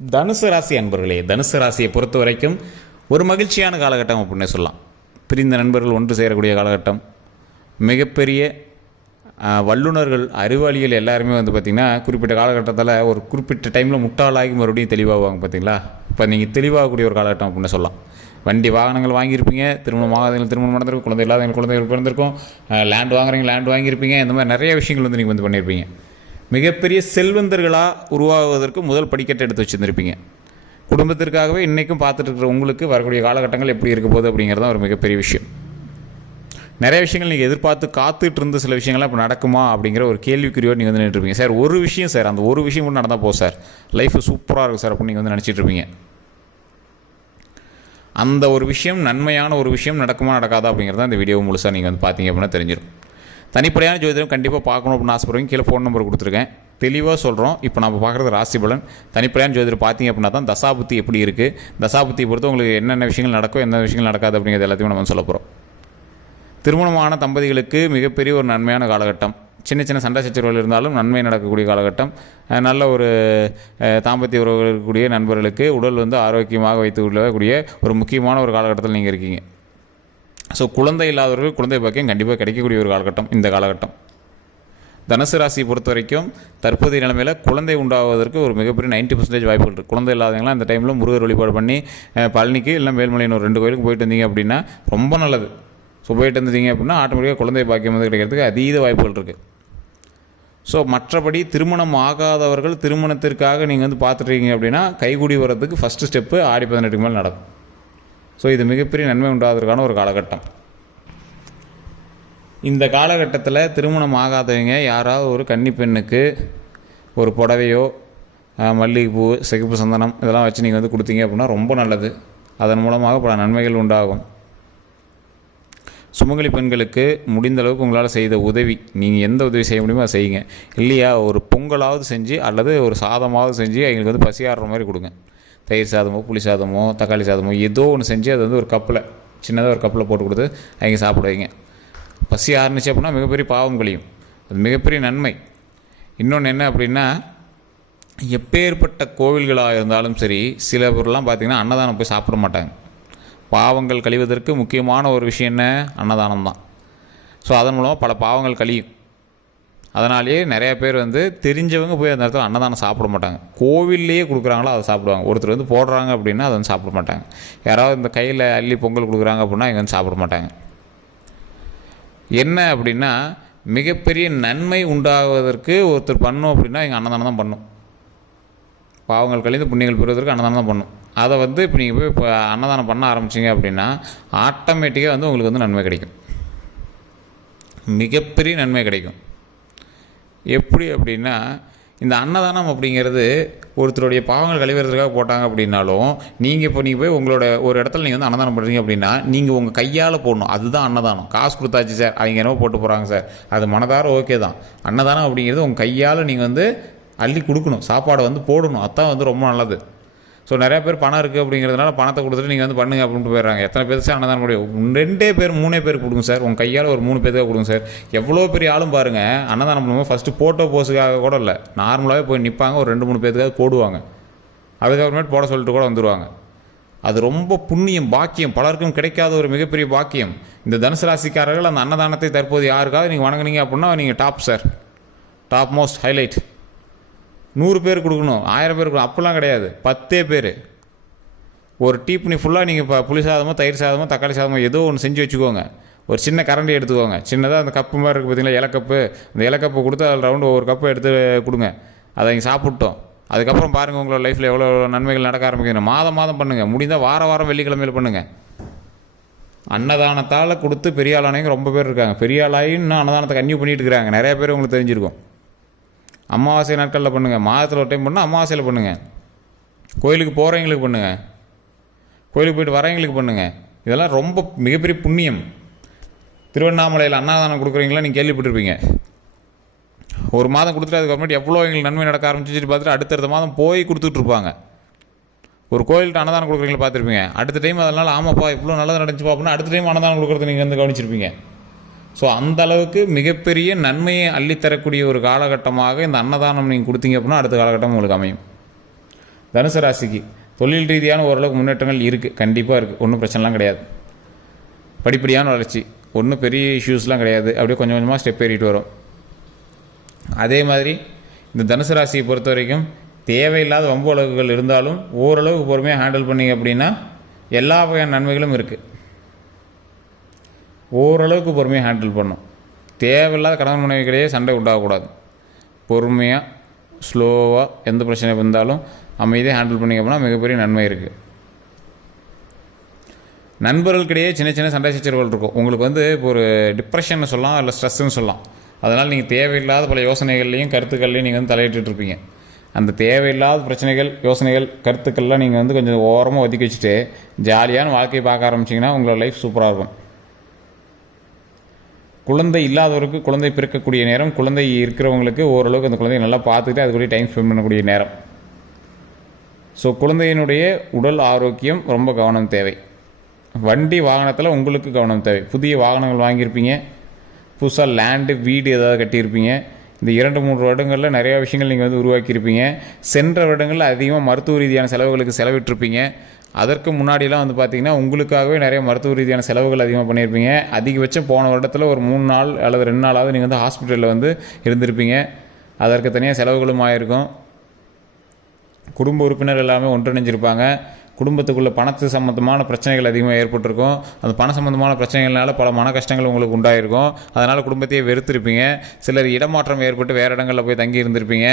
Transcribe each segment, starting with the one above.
தனுசு ராசி அன்பர்களே, தனுசு ராசியை பொறுத்த வரைக்கும் ஒரு மகிழ்ச்சியான காலகட்டம் அப்படின்னே சொல்லலாம். பிரிந்த நண்பர்கள் ஒன்று சேரக்கூடிய காலகட்டம். மிகப்பெரிய வல்லுநர்கள், அறிவாளிகள் எல்லாருமே பார்த்திங்கன்னா குறிப்பிட்ட காலகட்டத்தில் ஒரு குறிப்பிட்ட டைமில் முட்டாளாகி மறுபடியும் தெளிவாகுவாங்க. பார்த்திங்களா, இப்போ நீங்கள் தெளிவாகக்கூடிய ஒரு காலகட்டம் அப்படின்னு சொல்லலாம். வண்டி வாகனங்கள் வாங்கியிருப்பீங்க, திருமணம் ஆகாதவங்க திருமணம் நடந்திருக்கும், குழந்தை இல்லாதவங்க குழந்தைகள் பிறந்திருக்கும், லேண்ட் வாங்குறவங்க லேண்ட் வாங்கியிருப்பீங்க. இந்த மாதிரி நிறைய விஷயங்கள் நீங்கள் பண்ணியிருப்பீங்க. மிகப்பெரிய செல்வந்தர்களாக உருவாகுவதற்கு முதல் படிக்கட்டை எடுத்து வச்சுருந்துருப்பீங்க. குடும்பத்திற்காகவே இன்றைக்கும் பார்த்துட்டு இருக்கிற உங்களுக்கு வரக்கூடிய காலகட்டங்கள் எப்படி இருக்க போகுது அப்படிங்கிறது தான் ஒரு மிகப்பெரிய விஷயம். நிறைய விஷயங்கள் நீங்கள் எதிர்பார்த்து காத்துட்டு இருந்த சில விஷயங்கள்லாம் இப்போ நடக்குமா அப்படிங்கிற ஒரு கேள்விக்குறியோடு நீங்கள் நின்றுருப்பீங்க. சார் ஒரு விஷயம் சார், அந்த ஒரு விஷயம் மட்டும் நடந்தால் போதும் சார், லைஃப் சூப்பராக இருக்கும் சார் அப்படின்னு நீங்கள் நினச்சிட்டு இருப்பீங்க. அந்த ஒரு விஷயம், நன்மையான ஒரு விஷயம் நடக்குமா நடக்காதா அப்படிங்கிறத இந்த வீடியோ முழுசாக நீங்கள் பார்த்தீங்க அப்படின்னா தெரிஞ்சிடும். தனிப்படையான ஜோதிடம் கண்டிப்பாக பார்க்கணும் அப்படின்னு ஆசைப்படுவீங்க. கீழே ஃபோன் நம்பர் கொடுத்துருக்கேன், தெளிவாக சொல்கிறோம். இப்போ நம்ம பார்க்குறது ராசி பலன். தனிப்படையான ஜோதிடம் பார்த்தீங்க அப்படின்னா தான் தசாபுத்தி எப்படி இருக்குது, தசாபுத்தியை பொறுத்து உங்களுக்கு என்னென்ன விஷயங்கள் நடக்கும், என்ன விஷயங்கள் நடக்காது அப்படிங்கிறது எல்லாத்தையும் நம்ம சொல்ல போகிறோம். திருமணமான தம்பதிகளுக்கு மிகப்பெரிய ஒரு நன்மையான காலகட்டம். சின்ன சின்ன சண்டை சச்சரவுகள் இருந்தாலும் நன்மை நடக்கக்கூடிய காலகட்டம். நல்ல ஒரு தாம்பத்திய உறவுகள் இருக்கக்கூடிய நண்பர்களுக்கு உடல் ஆரோக்கியமாக வைத்து கொள்ளக்கூடிய ஒரு முக்கியமான ஒரு காலகட்டத்தில் நீங்கள் இருக்கீங்க. ஸோ குழந்தை இல்லாதவர்கள் குழந்தை பாக்கியம் கண்டிப்பாக கிடைக்கக்கூடிய ஒரு காலகட்டம் இந்த காலகட்டம். தனுசு ராசியை பொறுத்த வரைக்கும் தற்போதைய நிலைமையில் குழந்தை உண்டாவதற்கு ஒரு மிகப்பெரிய 90% வாய்ப்புகள் இருக்குது. குழந்தை இல்லாதவங்களாம் இந்த டைமில் முருகர் வழிபாடு பண்ணி பழனிக்கு இல்லை மேல்மலையின் ஒரு 2 கோயிலுக்கு போயிட்டு வந்தீங்க அப்படின்னா ரொம்ப நல்லது. ஸோ போயிட்டு இருந்தீங்க அப்படின்னா ஆட்டோமேட்டிக்காக குழந்தை பாக்கியம் கிடைக்கிறதுக்கு அதீத வாய்ப்புகள் இருக்குது. ஸோ மற்றபடி திருமணம் ஆகாதவர்கள் திருமணத்திற்காக நீங்கள் பார்த்துட்ருக்கீங்க அப்படின்னா கைகூடி வர்றதுக்கு ஃபஸ்ட்டு ஸ்டெப்பு ஆடி 18க்கு மேலே நடக்கும். ஸோ இது மிகப்பெரிய நன்மை உண்டாவதற்கான ஒரு காலகட்டம். இந்த காலகட்டத்தில் திருமணம் ஆகாதவங்க யாராவது ஒரு கன்னி பெண்ணுக்கு ஒரு புடவையோ மல்லிகைப்பூ சிகப்பு சந்தனம் இதெல்லாம் வச்சு நீங்கள் கொடுத்தீங்க அப்படின்னா ரொம்ப நல்லது. அதன் மூலமாக பல நன்மைகள் உண்டாகும். சுமங்கலி பெண்களுக்கு முடிந்த அளவுக்கு உங்களால் செய்த உதவி, நீங்கள் எந்த உதவி செய்ய முடியுமோ அதை செய்யுங்க. இல்லையா, ஒரு பொங்கலாவது செஞ்சு அல்லது ஒரு சாதமாவது செஞ்சு அவங்களுக்கு பசியாடுற மாதிரி கொடுங்க. தயிர் சாதமோ புளி சாதமோ தக்காளி சாதமோ ஏதோ ஒன்று செஞ்சு அது ஒரு கப்பில், சின்னதாக ஒரு கப்பில் போட்டு கொடுத்து அவங்க சாப்பிடுவீங்க. பசி ஆரம்பிச்சு அப்படின்னா மிகப்பெரிய பாவம் கழியும். அது மிகப்பெரிய நன்மை. இன்னொன்று என்ன அப்படின்னா, எப்பேற்பட்ட கோவில்களாக இருந்தாலும் சரி, சில பேர்லாம் பார்த்திங்கன்னா அன்னதானம் போய் சாப்பிட மாட்டாங்க. பாவங்கள் கழிவதற்கு முக்கியமான ஒரு விஷயம் என்ன, அன்னதானம் தான். ஸோ அதன் மூலமாக பல பாவங்கள் கழியும். அதனாலேயே நிறையா பேர் தெரிஞ்சவங்க போய் அந்த இடத்துல அன்னதானம் சாப்பிட மாட்டாங்க. கோவில்லையே கொடுக்குறாங்களோ அதை சாப்பிடுவாங்க. ஒருத்தர் போடுறாங்க அப்படின்னா அதை சாப்பிட மாட்டாங்க. யாராவது இந்த கையில் அள்ளி பொங்கல் கொடுக்குறாங்க அப்படின்னா இங்கே சாப்பிட மாட்டாங்க. என்ன அப்படின்னா, மிகப்பெரிய நன்மை உண்டாவதற்கு ஒருத்தர் பண்ணும் அப்படின்னா இங்கே அன்னதானம் தான் பண்ணும். பாவங்கள் கழிந்து புண்ணியங்கள் பெறுவதற்கு அன்னதானம் தான் பண்ணும். அதை இப்போ நீங்கள் போய் இப்போ அன்னதானம் பண்ண ஆரம்பிச்சிங்க அப்படின்னா ஆட்டோமேட்டிக்காக உங்களுக்கு நன்மை கிடைக்கும். மிகப்பெரிய நன்மை கிடைக்கும். எப்படி அப்படின்னா, இந்த அன்னதானம் அப்படிங்கிறது ஒருத்தருடைய பாவங்கள் கழிவதற்காக போட்டாங்க அப்படின்னாலும் நீங்கள் போய் உங்களோட ஒரு இடத்துல நீங்கள் அன்னதானம் பண்ணுறீங்க அப்படின்னா நீங்கள் உங்கள் கையால் போடணும். அதுதான் அன்னதானம். காசு கொடுத்தாச்சு சார், அவங்க என்னவோ போட்டு போகிறாங்க சார், அது மனதார ஓகே தான். அன்னதானம் அப்படிங்கிறது உங்கள் கையால் நீங்கள் அள்ளி கொடுக்கணும், சாப்பாடை போடணும். அதுதான் ரொம்ப நல்லது. ஸோ நிறையா பேர் பணம் இருக்குது அப்படிங்கிறதுனால பணத்தை கொடுத்துட்டு நீங்கள் பண்ணுங்க அப்படின்ட்டு போயிடுறாங்க. எத்தனை பேர் சார் அன்னதானம் முடியும்? 2 பேர் 3 பேருக்கு கொடுங்க சார், உங்கள் கையால் ஒரு 3 பேருக்கு கொடுங்க சார். எவ்வளோ பெரிய ஆளும் பாருங்கள், அன்னதானம் பண்ணும்போது ஃபஸ்ட்டு ஃபோட்டோ போஸுக்காக கூட இல்லை, நார்மலாகவே போய் நிற்பாங்க, ஒரு 2-3 பேருக்காக போடுவாங்க. அதுக்கப்புறமேட்டு போட சொல்லிட்டு கூட வந்துடுவாங்க. அது ரொம்ப புண்ணியம், பாக்கியம், பலருக்கும் கிடைக்காத ஒரு மிகப்பெரிய பாக்கியம். இந்த தனுசு ராசிக்காரர்கள் அந்த அன்னதானத்தை தற்போது யாருக்காவது நீங்கள் வணங்குனீங்க அப்படின்னா நீங்கள் top sir, top most highlight. 100 பேர் கொடுக்கணும், 1000 பேர் கொடுக்கணும் அப்படிலாம் கிடையாது. 10 பேர் ஒரு டீப்னி ஃபுல்லாக நீங்கள் இப்போ புளி சாதமோ தயிர் சாதமோ தக்காளி சாதமோ ஏதோ ஒன்று செஞ்சு வச்சுக்கோங்க. ஒரு சின்ன கரண்டி எடுத்துக்கோங்க, சின்னதாக அந்த கப்பு மாதிரி இருக்குது பார்த்தீங்களா, இலக்கப்பு. அந்த இலக்கப்பு கொடுத்து அதில் ரவுண்டு ஒவ்வொரு கப்பு எடுத்து கொடுங்க. அதை நீங்கள் சாப்பிட்டோம். அதுக்கப்புறம் பாருங்கள் உங்களோட லைஃப்பில் எவ்வளோ நன்மைகள் நடக்க ஆரம்பிக்கணும். மாதம் பண்ணுங்கள், முடிந்தால் வாரம் வெள்ளிக்கிழமையில் பண்ணுங்கள். அன்னதானத்தால் கொடுத்து பெரிய ஆளானவங்க ரொம்ப பேர் இருக்காங்க. பெரிய ஆளாகி இன்னும் அன்னதானத்தை கன்னியூ பண்ணிட்டு இருக்கிறாங்க. நிறைய பேர் உங்களுக்கு தெரிஞ்சிருக்கும். அமாவாசை நாட்களில் பண்ணுங்கள், மாதத்தில் ஒரு டைம் பண்ணால் அமாவாசையில் பண்ணுங்கள். கோயிலுக்கு போகிறவங்களுக்கு பண்ணுங்கள், கோயிலுக்கு போய்ட்டு வரவங்களுக்கு பண்ணுங்கள். இதெல்லாம் ரொம்ப மிகப்பெரிய புண்ணியம். திருவண்ணாமலையில் அன்னதானம் கொடுக்குறீங்களா நீங்கள் கேள்விப்பட்டிருப்பீங்க. ஒரு மாதம் கொடுத்துட்டு அதுக்கப்புறமேட்டு எவ்வளோ எங்களுக்கு நன்மை நடக்க ஆரம்பிச்சுட்டு பார்த்துட்டு அடுத்தடுத்த மாதம் போய் கொடுத்துட்ருப்பாங்க. ஒரு கோயில்கிட்ட அன்னதானம் கொடுக்குறீங்களா பார்த்துருப்பீங்க. அடுத்த டைம் அதனால் ஆமாப்பா இவ்வளோ நல்லது நடந்துச்சுப்பா அப்படின்னா அடுத்த டைம் அன்னதானம் கொடுக்குறது நீங்கள் கவனிச்சிருப்பீங்க. ஸோ அந்த அளவுக்கு மிகப்பெரிய நன்மையை அள்ளித்தரக்கூடிய ஒரு காலகட்டமாக இந்த அன்னதானம் நீங்கள் கொடுத்தீங்க அப்படின்னா அடுத்த காலகட்டம் உங்களுக்கு அமையும். தனுசு ராசிக்கு தொழில் ரீதியான ஓரளவுக்கு முன்னேற்றங்கள் இருக்குது, கண்டிப்பாக இருக்குது, ஒன்றும் பிரச்சனைலாம் கிடையாது. படிப்படியான வளர்ச்சி, ஒன்றும் பெரிய இஷ்யூஸ்லாம் கிடையாது, அப்படியே கொஞ்சம் கொஞ்சமாக ஸ்டெப் ஏறிட்டு வரும். அதே மாதிரி இந்த தனுசு ராசியை பொறுத்த வரைக்கும் தேவையில்லாத வம்பு வழக்குகள் இருந்தாலும் ஓரளவுக்கு பொறுமையாக ஹேண்டில் பண்ணிங்க அப்படின்னா எல்லா வகையான நன்மைகளும் இருக்குது. ஓரளவுக்கு பொறுமையாக ஹேண்டில் பண்ணும். தேவையில்லாத கணவன் மனைவிக்கிடையே சண்டை உண்டாகக்கூடாது. பொறுமையாக ஸ்லோவாக எந்த பிரச்சனை வந்தாலும் அமைதியாக ஹேண்டில் பண்ணிங்க அப்படின்னா மிகப்பெரிய நன்மை இருக்குது. நண்பர்களுக்கிடையே சின்ன சின்ன சண்டை சச்சரவுகள் இருக்கும். உங்களுக்கு வந்து இப்போ ஒரு டிப்ரெஷன் சொல்லலாம், இல்லை ஸ்ட்ரெஸ்ன்னு சொல்லலாம். அதனால் நீங்கள் தேவையில்லாத பல யோசனைகள்லையும் கருத்துக்கள்லையும் நீங்கள் வந்து தலையிட்டு இருப்பீங்க. அந்த தேவையில்லாத பிரச்சனைகள், யோசனைகள், கருத்துக்கள்லாம் நீங்கள் வந்து கொஞ்சம் ஓரமாக ஒதுக்கி வச்சுட்டு ஜாலியான வாழ்க்கையை பார்க்க ஆரம்பிச்சிங்கன்னா உங்களோட லைஃப் சூப்பராக இருக்கும். குழந்தை இல்லாதவருக்கு குழந்தை பிறக்கக்கூடிய நேரம், குழந்தை இருக்கிறவங்களுக்கு ஓரளவுக்கு அந்த குழந்தையை நல்லா பார்த்துக்கிட்டு அதுக்குள்ளே டைம் ஸ்பெண்ட் பண்ணக்கூடிய நேரம். ஸோ குழந்தையினுடைய உடல் ஆரோக்கியம் ரொம்ப கவனம் தேவை. வண்டி வாகனத்தில் உங்களுக்கு கவனம் தேவை. புதிய வாகனங்கள் வாங்கியிருப்பீங்க, புதுசாக லேண்டு வீடு ஏதாவது கட்டியிருப்பீங்க. இந்த 2-3 வருடங்களில் நிறையா விஷயங்கள் நீங்கள் வந்து உருவாக்கியிருப்பீங்க. சென்ற வருடங்களில் அதிகமாக மருத்துவ ரீதியான செலவுகளுக்கு செலவிட்டிருப்பீங்க. அதற்கு முன்னாடியெல்லாம் வந்து பார்த்திங்கன்னா உங்களுக்காகவே நிறைய மருத்துவ ரீதியான செலவுகள் அதிகமாக பண்ணியிருப்பீங்க. அதிகபட்சம் போன வருடத்தில் ஒரு 3 நாள் அல்லது 2 நாளாவது நீங்கள் வந்து ஹாஸ்பிட்டலில் வந்து இருந்திருப்பீங்க. அதற்கு தனியாக செலவுகளும் ஆகிருக்கும். குடும்ப உறுப்பினர் எல்லாமே ஒன்றிணைஞ்சிருப்பாங்க. குடும்பத்துக்குள்ளே பணத்து சம்மந்தமான பிரச்சனைகள் அதிகமாக ஏற்பட்டிருக்கும். அந்த பண சம்மந்தமான பிரச்சனைகள்னால பல மன கஷ்டங்கள் உங்களுக்கு உண்டாயிருக்கும். அதனால் குடும்பத்தையே வெறுத்திருப்பீங்க. சிலர் இடமாற்றம் ஏற்பட்டு வேறு இடங்களில் போய் தங்கி இருந்திருப்பீங்க.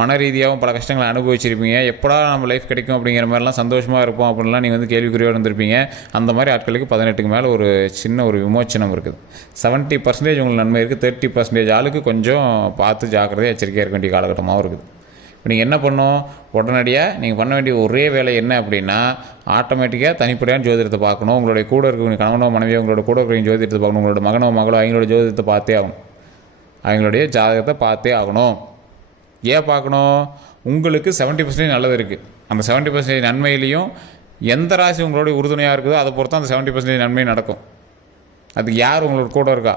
மன ரீதியாகவும் பல கஷ்டங்களை அனுபவிச்சிருப்பீங்க. எப்படா நம்ம லைஃப் கிடைக்கும் அப்படிங்கிற மாதிரிலாம் சந்தோஷமாக இருப்போம் அப்படின்லாம் நீங்கள் வந்து கேள்விக்குறியாக இருந்திருப்பீங்க. அந்த மாதிரி ஆட்களுக்கு 18க்கு மேலே ஒரு சின்ன ஒரு விமோச்சனம் இருக்குது. 70% உங்களுக்கு நன்மை இருக்குது. 30% ஆளுக்கு கொஞ்சம் பார்த்து ஜாக்கிரதையாக எச்சரிக்கையாக இருக்க வேண்டிய காலகட்டமாகவும் இருக்குது. இப்போ நீங்கள் என்ன பண்ணணும், உடனடியாக நீங்கள் பண்ண வேண்டிய ஒரே வேலை என்ன அப்படின்னா, ஆட்டோமேட்டிக்காக தனிப்படையான ஜோதிடத்தை பார்க்கணும். உங்களுடைய கூட இருக்கிற கணவனோ மனைவியோ உங்களோட கூட இருக்கிற ஜோதிடத்தை பார்க்கணும். உங்களோட மகனோ மகளோ அவங்களோட ஜோதிடத்தை பார்த்தே ஆகணும். அவங்களுடைய ஜாதகத்தை பார்த்தே ஆகணும். ஏன் பார்க்கணும்? உங்களுக்கு 70% நல்லது இருக்குது. அந்த 70% நன்மையிலையும் எந்த ராசி உங்களுடைய உறுதுணையாக இருக்குதோ அதை பொறுத்து அந்த 70% நன்மை நடக்கும். அதுக்கு யார் உங்களோட கூட இருக்கா?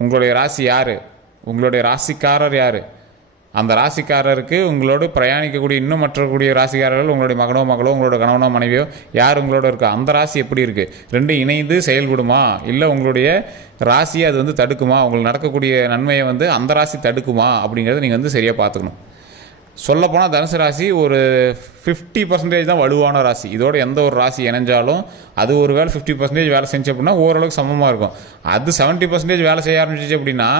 உங்களுடைய ராசி யார்? உங்களுடைய ராசிக்காரர் யார்? அந்த ராசிக்காரருக்கு உங்களோடு பிரயாணிக்கக்கூடிய இன்னும் மற்றக்கூடிய ராசிக்காரர்கள் உங்களுடைய மகனோ மகளோ உங்களோட கணவனோ மனைவியோ யார் உங்களோட இருக்கா? அந்த ராசி எப்படி இருக்குது? ரெண்டும் இணைந்து செயல்படுமா, இல்லை உங்களுடைய ராசியை அது வந்து தடுக்குமா? உங்களுக்கு நடக்கக்கூடிய நன்மையை வந்து அந்த ராசி தடுக்குமா அப்படிங்கிறத நீங்கள் வந்து சரியாக பார்த்துக்கணும். சொல்லப்போனால் தனுசு ராசி ஒரு 50% தான் வலுவான ராசி. இதோட எந்த ஒரு ராசி இணைஞ்சாலும் அது ஒரு வேலை 50% வேலை செஞ்சு அப்படின்னா ஓரளவுக்கு சமமாக இருக்கும். அது 70% வேலை செய்ய ஆரம்பிச்சிச்சு அப்படின்னா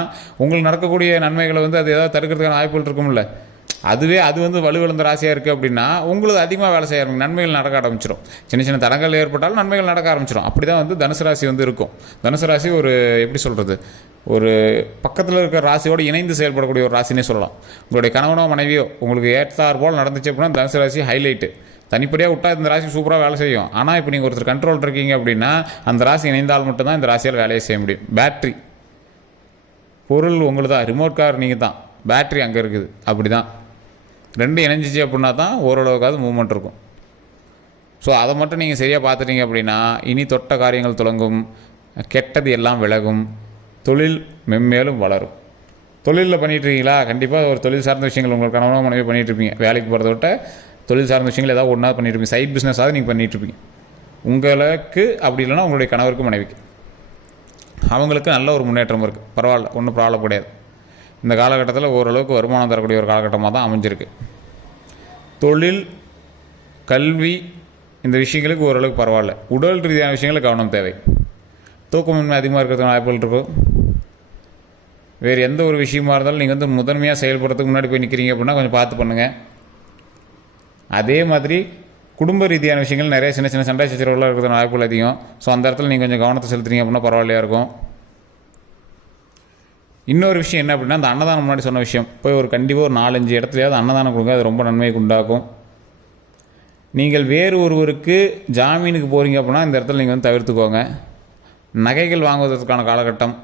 உங்களுக்கு நடக்கக்கூடிய நன்மைகளை வந்து அது ஏதாவது தடுக்கிறதுக்கான வாய்ப்புகள் இருக்கும்ல. அதுவே அது வந்து வலுவிழந்த ராசியாக இருக்குது அப்படின்னா உங்களுக்கு அதிகமாக வேலை செய்ய ஆரம்பிக்கும். நன்மைகள் நடக்க ஆரம்பிச்சிடும். சின்ன சின்ன தடங்கள் ஏற்பட்டாலும் நன்மைகள் நடக்க ஆரம்பிச்சிடும். அப்படி தான் வந்து தனுசு ராசி வந்து இருக்கும். தனுசு ராசி ஒரு எப்படி சொல்கிறது, ஒரு பக்கத்தில் இருக்கிற ராசியோடு இணைந்து செயல்படக்கூடிய ஒரு ராசினே சொல்லலாம். உங்களுடைய கணவனோ மனைவியோ உங்களுக்கு ஏற்றார் போல் நடந்துச்சு அப்படின்னா தனுசு ராசி ஹைலைட்டு. தனிப்படியாக விட்டால் இந்த ராசி சூப்பராக வேலை செய்யும். ஆனால் இப்போ நீங்கள் ஒருத்தர் கண்ட்ரோல் இருக்கீங்க அப்படின்னா அந்த ராசி இணைந்தால் மட்டும்தான் இந்த ராசியால் வேலையை செய்ய முடியும். பேட்ரி பொருள் உங்களுக்கு தான், ரிமோட் கார் நீங்கள் தான், பேட்ரி அங்கே இருக்குது. அப்படி தான் ரெண்டும் இணைஞ்சிச்சு அப்படின்னா தான் ஓரளவுக்காவது மூவ்மெண்ட் இருக்கும். ஸோ அதை மட்டும் நீங்கள் சரியாக பார்த்துட்டீங்க அப்படின்னா இனி தொட்ட காரியங்கள் தொடங்கும், கெட்டது எல்லாம் விலகும், தொழில் மென்மேலும் வளரும். தொழிலில் பண்ணிகிட்ருக்கீங்களா? கண்டிப்பாக ஒரு தொழில் சார்ந்த விஷயங்கள் உங்களுக்கு கணவனோ மனைவி பண்ணிகிட்ருப்பீங்க. வேலைக்கு போகிறத விட்ட தொழில் சார்ந்த விஷயங்கள் ஏதாவது ஒன்றா பண்ணிகிட்ருப்பீங்க. சைட் பிஸ்னஸாவது நீங்கள் பண்ணிகிட்ருப்பீங்க. உங்களுக்கு அப்படி இல்லைன்னா உங்களுடைய கணவருக்கு மனைவிக்கு அவங்களுக்கு நல்ல ஒரு முன்னேற்றம் இருக்குது. பரவாயில்ல, ஒன்றும் ப்ராப்ளம் கிடையாது. இந்த காலகட்டத்தில் ஓரளவுக்கு வருமானம் தரக்கூடிய ஒரு காலகட்டமாக தான் அமைஞ்சிருக்கு. தொழில், கல்வி இந்த விஷயங்களுக்கு ஓரளவுக்கு பரவாயில்ல. உடல் ரீதியான விஷயங்களுக்கு கவனம் தேவை. தூக்கமின்மை அதிகமாக இருக்கிறதுக்கான வாய்ப்புகள் இருக்கும். வேறு எந்த ஒரு விஷயமா இருந்தாலும் நீங்கள் வந்து முதன்மையாக செயல்படுறதுக்கு முன்னாடி போய் நிற்கிறீங்க அப்படின்னா கொஞ்சம் பார்த்து பண்ணுங்கள். அதே மாதிரி குடும்ப ரீதியான விஷயங்கள் நிறைய சின்ன சின்ன சண்டை சச்சரவுலாம் இருக்கிறதுக்கான வாய்ப்புகள் அதிகம். ஸோ அந்த இடத்துல நீங்கள் கொஞ்சம் கவனத்தை செலுத்துறீங்க அப்படின்னா பரவாயில்லையாக இருக்கும். இன்னொரு விஷயம் என்ன அப்படின்னா, அந்த அன்னதானம் முன்னாடி சொன்ன விஷயம் போய் ஒரு கண்டிப்பாக ஒரு 4-5 இடத்துலையாவது அன்னதானம் கொடுங்க. அது ரொம்ப நன்மைக்கு உண்டாக்கும். நீங்கள் வேறு ஒருவருக்கு ஜாமீனுக்கு போகிறீங்க அப்படின்னா இந்த இடத்துல நீங்கள் வந்து தவிர்த்துக்கோங்க. நகைகள் வாங்குவதற்கான காலகட்டம்,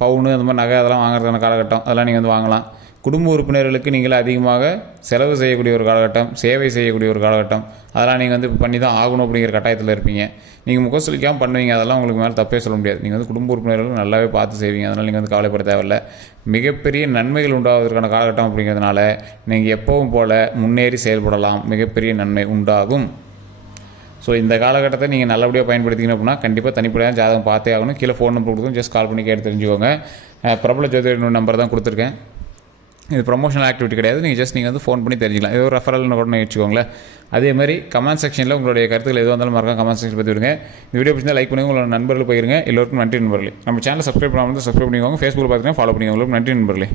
பவுனு அந்த மாதிரி நகை அதெல்லாம் வாங்குறதுக்கான காலகட்டம், அதெல்லாம் நீங்கள் வந்து வாங்கலாம். குடும்ப உறுப்பினர்களுக்கு நீங்கள் அதிகமாக செலவு செய்யக்கூடிய ஒரு காலகட்டம், சேவை செய்யக்கூடிய ஒரு காலகட்டம். அதெல்லாம் நீங்கள் வந்து பண்ணி தான் ஆகணும் அப்படிங்கிற கட்டாயத்தில் இருப்பீங்க. நீங்கள் முகம் சொல்லிக்காமல் பண்ணுவீங்க, அதெல்லாம் உங்களுக்கு மேலே தப்பே சொல்ல முடியாது. நீங்கள் வந்து குடும்ப உறுப்பினர்களுக்கு நல்லாவே பார்த்து செய்வீங்க, அதனால் நீங்கள் வந்து கவலைப்பட தேவையில்லை. மிகப்பெரிய நன்மைகள் உண்டாவதற்கான காலகட்டம் அப்படிங்கிறதுனால நீங்கள் எப்பவும் போல் முன்னேறி செயல்படலாம், மிகப்பெரிய நன்மை உண்டாகும். ஸோ இந்த காலகட்டத்தை நீங்கள் நல்லபடியாக பயன்படுத்திக்கணும் அப்படின்னா கண்டிப்பாக தனிப்படையாக ஜாதகம் பார்த்தே ஆகணும். கீழே ஃபோன் நம்பர் கொடுக்கும், ஜஸ்ட் கால் பண்ணி கேட்டு தெரிஞ்சுக்கோங்க. பிரபல ஜோதிடர் நம்பர் தான் கொடுத்துருக்கேன். இது ப்ரொமோஷனல் ஆக்டிவிட்டி கிடையாது. நீங்கள் வந்து ஃபோன் பண்ணி தெரிஞ்சிக்கலாம். இது ஒரு ரெஃபரல்னு கூட வச்சுக்கோங்களேன். அதே மாதிரி கமெண்ட் செக்ஷனில் உங்களுடைய கருத்துக்கள் எதுவாக இருந்தாலும் மறக்காம கமெண்ட் செக்ஷன் பற்றி விடுங்க. இந்த வீடியோ பிடிச்சா லைக் பண்ணுங்கள், உங்களோட நண்பர்கள் போயிருங்க. எல்லோருக்கும் நன்றி நண்பர்களே. நம்ம சேனல் சப்ஸ்கிரைப் பண்ணாமல் சப்ஸ்கிரைப் பண்ணிக்கோங்க. ஃபேஸ்புக்கில் பார்த்துக்கலாம், ஃபாலோ பண்ணிக்கோங்க. உங்களுக்கு நன்றி நண்பர்களே.